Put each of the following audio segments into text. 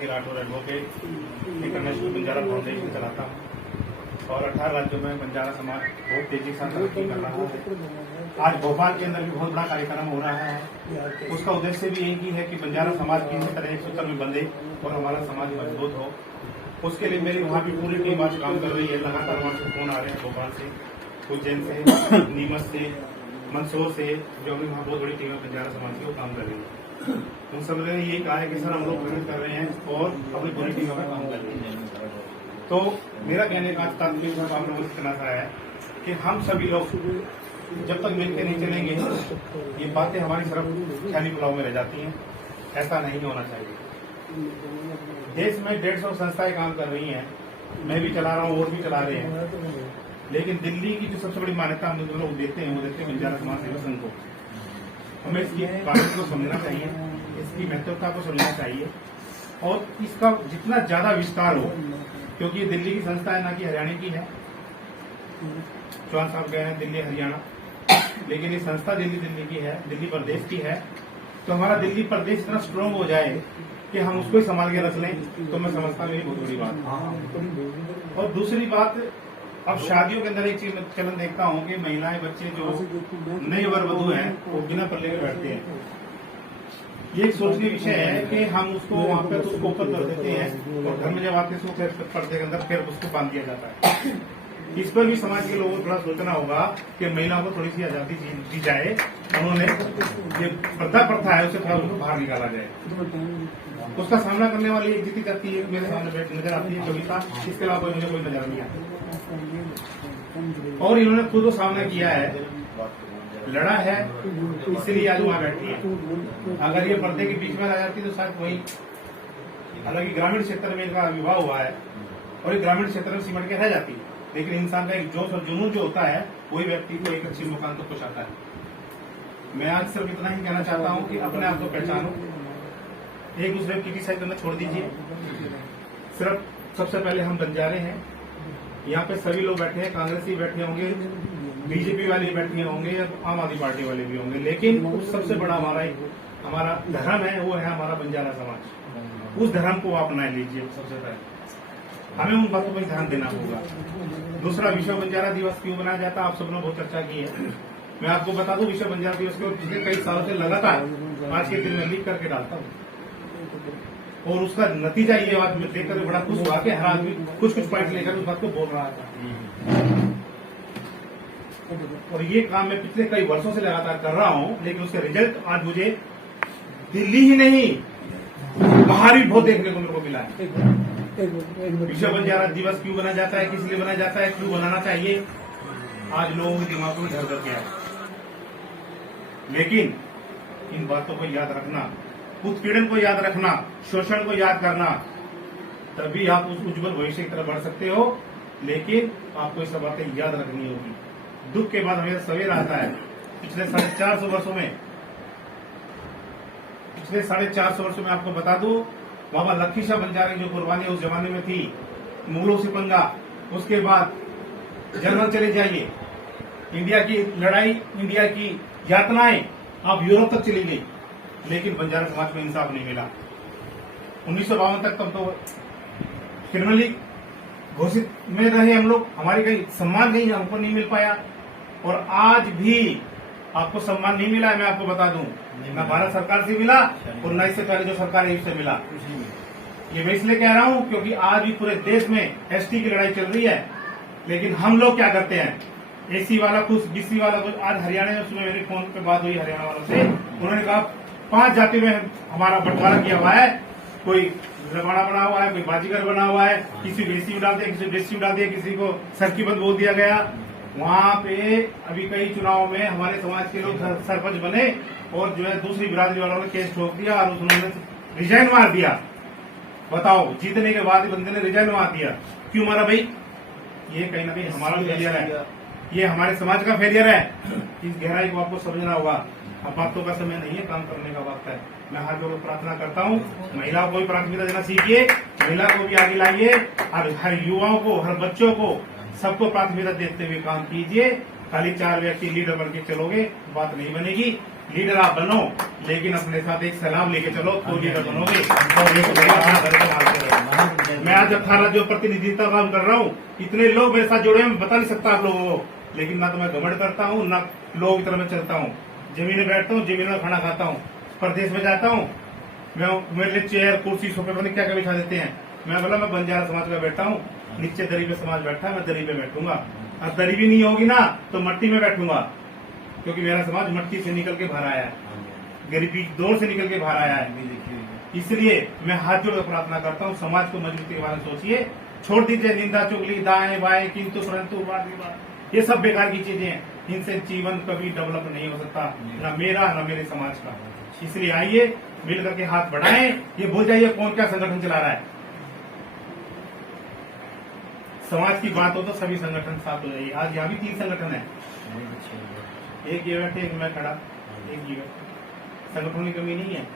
के Rathore advocate international Banjara foundation चलाता हूँ और 18 राज्यों में बंजारा समाज बहुत तेजी से तरक्की कर रहा है। आज भोपाल के अंदर भी बहुत बड़ा कार्यक्रम हो रहा है। उसका उद्देश्य भी एक ही है कि बंजारा समाज किसी तरह एक सूत्र में बंधे और हमारा समाज मजबूत हो। उसके लिए मेरी वहाँ की पूरी टीम आज काम कर रही है। लगातार वहाँ से फोन आ रहे हैं, भोपाल से, उज्जैन से, नीमच से, मंदसौर से, जो भी वहाँ बहुत बड़ी टीम है बंजारा समाज की, वो काम कर रही है। उन सब ने ये कहा है कि सर हम लोग मेहनत कर रहे हैं और अपनी पूरी टीमों में काम कर रहे हैं। तो मेरा कहने का तात्पर्य आप लोगों से कहना था है कि हम सभी लोग जब तक मिलकर नहीं चलेंगे ये बातें हमारी सिर्फ ख्याली पुलाव में रह जाती हैं। ऐसा नहीं होना चाहिए। देश में 150 संस्थाएं काम कर रही हैं, मैं भी चला रहा हूँ और भी चला रहे हैं, लेकिन दिल्ली की जो सबसे बड़ी मान्यता हम लोग देते हैं वो देते हैं बंजारा समाज सेवा संघ को। हमें इसकी बात को समझना चाहिए, इसकी महत्वता को समझना चाहिए और इसका जितना ज्यादा विस्तार हो, क्योंकि ये दिल्ली की संस्था है ना कि हरियाणा की है। चौहान साहब कह रहे हैं दिल्ली हरियाणा, लेकिन ये संस्था दिल्ली की है, दिल्ली प्रदेश की है। तो हमारा दिल्ली प्रदेश इतना स्ट्रांग हो जाए कि हम उसको ही संभाल के रख लें, तो मैं समझता हूँ मेरी बहुत बड़ी बात। और दूसरी बात, अब शादियों के अंदर एक चीज चलन देखता हूँ कि महिलाएं बच्चे जो नए वर वधू हैं वो बिना पर्दे के बैठते हैं। ये एक सोचने विषय है कि हम उसको वहाँ पे तो उसको ऊपर कर देते हैं और घर में जब आते हैं उसको फिर पर्दे के अंदर फिर उसको बांध दिया जाता है। इस पर भी समाज के लोगों को थोड़ा सोचना होगा कि महिलाओं को थोड़ी सी आजादी दी जाए। उन्होंने ये पर्दा प्रथा है उसे थोड़ा उनको बाहर निकाला जाए। उसका सामना करने वाली एक जीती जाती है, मेरे सामने नजर आती है कविता, इसके अलावा मुझे कोई नजर नहीं आता। और इन्होंने खुद वो सामना किया है, लड़ा है, इसलिए आज वहाँ बैठी है। अगर ये पर्दे के बीच में आ जाती तो शायद वही, हालांकि ग्रामीण क्षेत्र में इनका विवाह हुआ है और ये ग्रामीण क्षेत्र में सिमट के रह जाती है, लेकिन इंसान का एक जोश और जुनून जो होता है वही व्यक्ति को एक अच्छी मुकाम तक पहुंचाता है। मैं आज सिर्फ इतना ही कहना चाहता हूँ कि अपने आप को पहचानो, एक दूसरे को क्रिटिसाइज करना छोड़ दीजिए। सिर्फ सबसे पहले हम बंजारे हैं, यहाँ पे सभी लोग बैठे हैं, कांग्रेसी बैठे होंगे, बीजेपी वाले बैठे होंगे, आम आदमी पार्टी वाले भी होंगे, लेकिन उस सबसे बड़ा हमारा धर्म है, वो है हमारा बंजारा समाज। उस धर्म को आप अपना लीजिए। सबसे पहले हमें उन बातों पर ध्यान देना होगा। दूसरा, विश्व बंजारा दिवस क्यों मनाया जाता है, आप सबने बहुत चर्चा की है। मैं आपको बता दूं, विश्व बंजारा दिवस को पिछले कई सालों से लगातार आज के दिन में लिख करके डालता हूँ और उसका नतीजा ये बात में देखकर बड़ा खुश हुआ कि हर आदमी कुछ पॉइंट लेकर उस बात को बोल रहा था। और ये काम मैं पिछले कई वर्षों से लगातार कर रहा हूँ, लेकिन उसके रिजल्ट आज मुझे दिल्ली ही नहीं बाहर भी बहुत देखने को मेरे को मिला है। विश्व बंजारा दिवस क्यों बनाया जाता है, किस लिए बनाया जाता है, क्यों बनाना चाहिए, आज लोगों के दिमागों में घर कर गया है। लेकिन इन बातों को याद रखना, उत्पीड़न को याद रखना, शोषण को याद करना, तभी आप उस उज्जवल भविष्य की तरफ बढ़ सकते हो। लेकिन आपको ये सब बातें याद रखनी होगी। दुख के बाद हमें सवेरा आता है। पिछले 450 वर्षों में आपको बता दूं, बाबा लखी शाह बंजारे की जो कुर्बानी उस जमाने में थी, मुगलों से पंगा, उसके बाद जर्मन चले जाइए, इंडिया की लड़ाई, इंडिया की यातनाएं आप यूरोप तक चली गई, लेकिन बंजारा समाज में इंसाफ नहीं मिला। 1952 तक तब तो क्रिमिनली घोषित में रहे हम लोग, हमारी कहीं सम्मान नहीं हमको नहीं मिल पाया और आज भी आपको सम्मान नहीं मिला है। मैं आपको बता दूं, न भारत सरकार से मिला और न इससे पहले जो सरकार है उससे मिला। ये मैं इसलिए कह रहा हूं क्योंकि आज भी पूरे देश में एसटी की लड़ाई चल रही है, लेकिन हम लोग क्या करते हैं, एसी वाला कुछ, बीसी वाला कुछ। आज हरियाणा में सुबह मेरी फोन पे बात हुई हरियाणा वालों से, उन्होंने कहा 5 जाति में हमारा बंटवारा किया हुआ है, कोई रबाड़ा बना हुआ है, कोई बाजीगर बना हुआ है, किसी को एसी में डाल दिया, किसी को डेसी में डाल दिया, किसी को सरकी बंद बोल दिया गया। वहाँ पे अभी कई चुनाव में हमारे समाज के लोग सरपंच बने और जो है दूसरी बिरादरी वालों ने केस ठोक दिया और उन्होंने रिजाइन मार दिया। बताओ, जीतने के बाद बंदे ने रिजाइन मार दिया। क्यों मारा भाई? ये कहीं ना कहीं हमारा फेलियर है, ये हमारे समाज का फेलियर है। इस गहराई को आपको समझना होगा। अब बातों का समय नहीं है, काम करने का वक्त है। मैं हर लोगों को प्रार्थना करता हूँ, महिलाओं को भी प्राथमिकता देना सीखिए, महिला को भी आगे लाइए और हर युवाओं को, हर बच्चों को, सबको प्राथमिकता देते हुए काम कीजिए। खाली 4 व्यक्ति लीडर बन के चलोगे, बात नहीं बनेगी। लीडर आप बनो, लेकिन अपने साथ एक सलाम लेके चलो तो लीडर बनोगे। और एक घर संभालते रहो। मैं आज 18 जो प्रतिनिधित्व काम कर रहा हूँ, इतने लोग मेरे साथ जुड़े हैं, मैं बता नहीं सकता आप लोगों को। लेकिन ना तो मैं घमंड करता हूँ, ना लोगों की तरह मैं चलता हूँ। जमीन में बैठता हूँ, जमीन में खाना खाता हूँ। प्रदेश में जाता हूँ, मैं मेरे लिए चेयर कुर्सी सोफे पर क्या क्या बिछा देते हैं। मैं बोला मैं बंजारा समाज का बैठा हूँ, नीचे दरी पे समाज बैठा है, मैं दरी पे बैठूंगा। और दरी भी नहीं होगी ना तो मट्टी में बैठूंगा, क्योंकि मेरा समाज मट्टी से निकल के बाहर आया है, गरीबी दौर से निकल के बाहर आया है। इसलिए मैं हाथ जोड़कर प्रार्थना करता हूँ, समाज को मजबूती के बारे में सोचिए। छोड़ दीजिए निंदा चुगली, दाएं बाएं, किंतु परंतु, वाद विवाद, ये सब बेकार की चीजें हैं। इनसे जीवन कभी डेवलप नहीं हो सकता, ना मेरा ना मेरे समाज का। इसलिए आइए मिल करके हाथ बढ़ाएं। ये भूल जाइए कौन क्या संगठन चला रहा है। समाज की बात हो तो सभी संगठन साथ हो जाइए। आज यहाँ भी 3 संगठन है, एक ये बैठे, एक मैं खड़ा, एक ये बैठे। संगठनों की कमी नहीं है,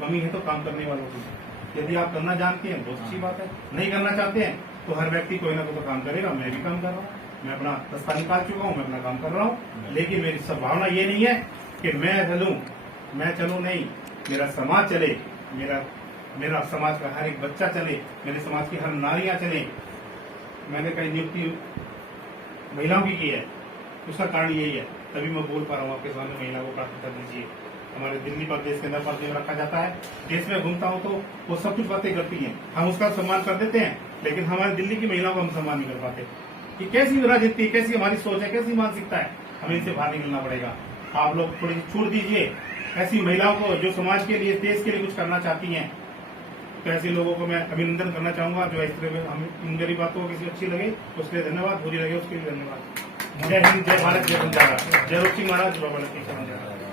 कमी है तो काम करने वालों की। यदि आप करना जानते हैं बहुत अच्छी बात है, नहीं करना चाहते हैं तो हर व्यक्ति कोई ना कोई तो काम करेगा। मैं भी काम कर रहा हूँ, मैं अपना रास्ता निकाल चुका हूँ, मैं अपना काम कर रहा हूँ। लेकिन मेरी संभावना ये नहीं है कि मैं चलूं नहीं, मेरा समाज चले, मेरा समाज का हर एक बच्चा चले, मेरे समाज की हर नारियां चले। मैंने कई नियुक्ति महिलाओं की है, उसका कारण यही है, तभी मैं बोल पा रहा हूँ आपके सामने। महिला को प्राथमिकता दीजिए। हमारे दिल्ली प्रदेश के अंदर प्रदेश रखा जाता है। देश में घूमता हूँ तो वो सब कुछ बातें करती हैं, हम उसका सम्मान कर देते हैं, लेकिन हमारे दिल्ली की महिलाओं को हम सम्मान नहीं कर पाते। कि कैसी राजनीति, कैसी हमारी सोच है, कैसी मानसिकता है, हमें इनसे बाहर निकलना पड़ेगा। आप लोग थोड़ी छूट दीजिए ऐसी महिलाओं को जो समाज के लिए, देश के लिए कुछ करना चाहती हैं। तो ऐसे लोगों को मैं अभिनंदन करना चाहूंगा। जो इस तरह हम इन मेरी बातों को किसी अच्छी लगे उसके लिए धन्यवाद, बुरी लगे उसके लिए धन्यवाद। जय हिंद, जय भारत, जय बंजारा, जय रूप सिंह महाराज, बाबा लक्ष्मी।